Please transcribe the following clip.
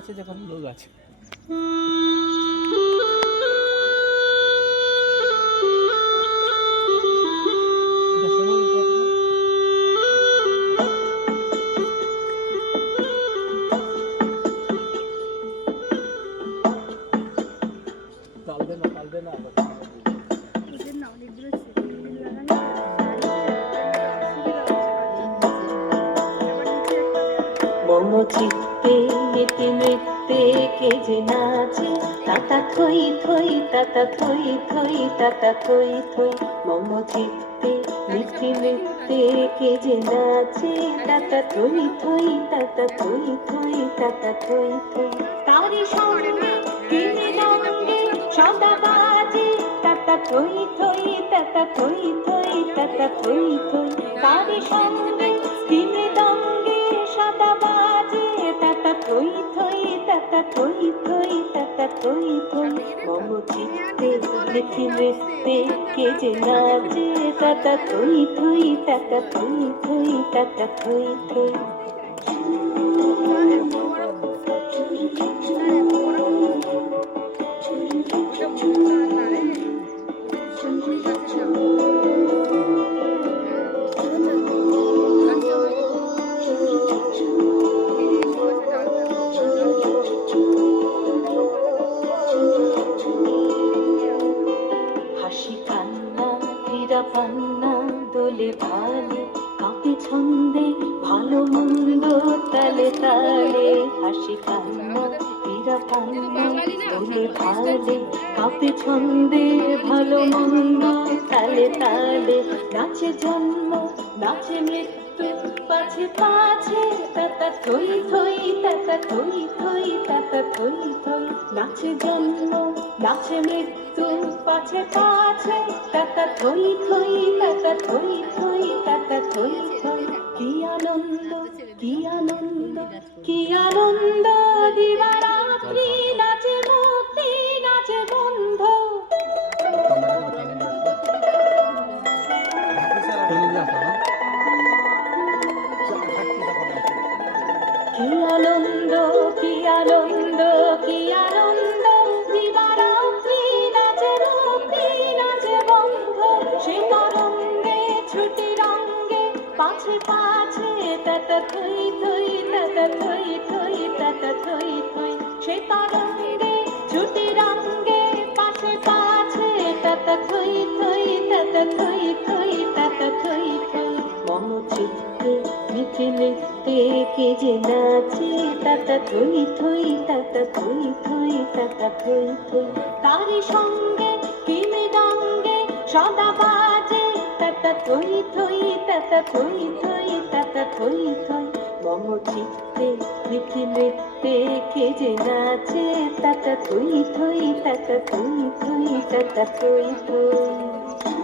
আছে যখন লোক আছে। মম চিত্তে নিতে নৃত্যে কে যে নাচে, তাতা থই থই তাতা থই থই তাতা থই থই। মম চিত্তে নিতে নৃত্যে কে যে নাচে, তাতা থই থই তাতা থই থই তাতা থই থই। তারি সঙ্গে কিনে রঙে সদা বাজে, তাতা থই থই তাতা থই থই তাতা থই থই। তারি সঙ্গে কিনে রঙে সদা বাজে, তাতা থই থই তাতা থই থই তাতা থই থই। মম চিত্তে নিতে নৃত্যে কে যে নাচে, তাতা থই থই তাতা থই থই তাতা থই থই। হাসি কান্না হীরা পান্না দোলে ভালে, কাঁপে ছন্দে ভালো মন্দ তালে তালে। হাসি কান্না হীরা পান্না দোলে ভালে, কাঁপে ছন্দে ভালো মন্দ তালে তালে। নাচে জন্ম নাচে মৃত্যু পাছে পাছে, তাতা থই থই তাতা থই থই তাতা থই থই। নাচে জন্ম নাচে মৃত্যু পাছে পাছে, তাতা থই থই তাতা থই থই তাতা থই থই। কি আনন্দ কি আনন্দ কি আনন্দ, দিবারাত্রি নাচে মুক্তি নাচে বন্ধ। কি আনন্দ কি আনন্দ কি আনন্দ, দিবারাত্রি নাচে মুক্তি নাচে বন্ধ। সে তরঙ্গে ছুটি রঙ্গে পাছে পাছে, তাতা থই থই তাতা থই থই তাতা থই থই। সে তরঙ্গে ছুটি রঙ্গে পাছে পাছে, তাতা থই থই তাতা থই থই তাতা থই থই। মম চিত্তে নিতে নৃত্যে কে যে নাচে, তাতা থই থই তাতা থই থই তাতা থই থই। তারি সঙ্গে কি মৃদঙ্গে সদা বাজে, তাতা থই থই তাতা থই থই তাতা থই থই। মম চিত্তে নিতে নৃত্যে কে যে নাচে, তাতা থই থই তাতা থই থই তাতা থই থই।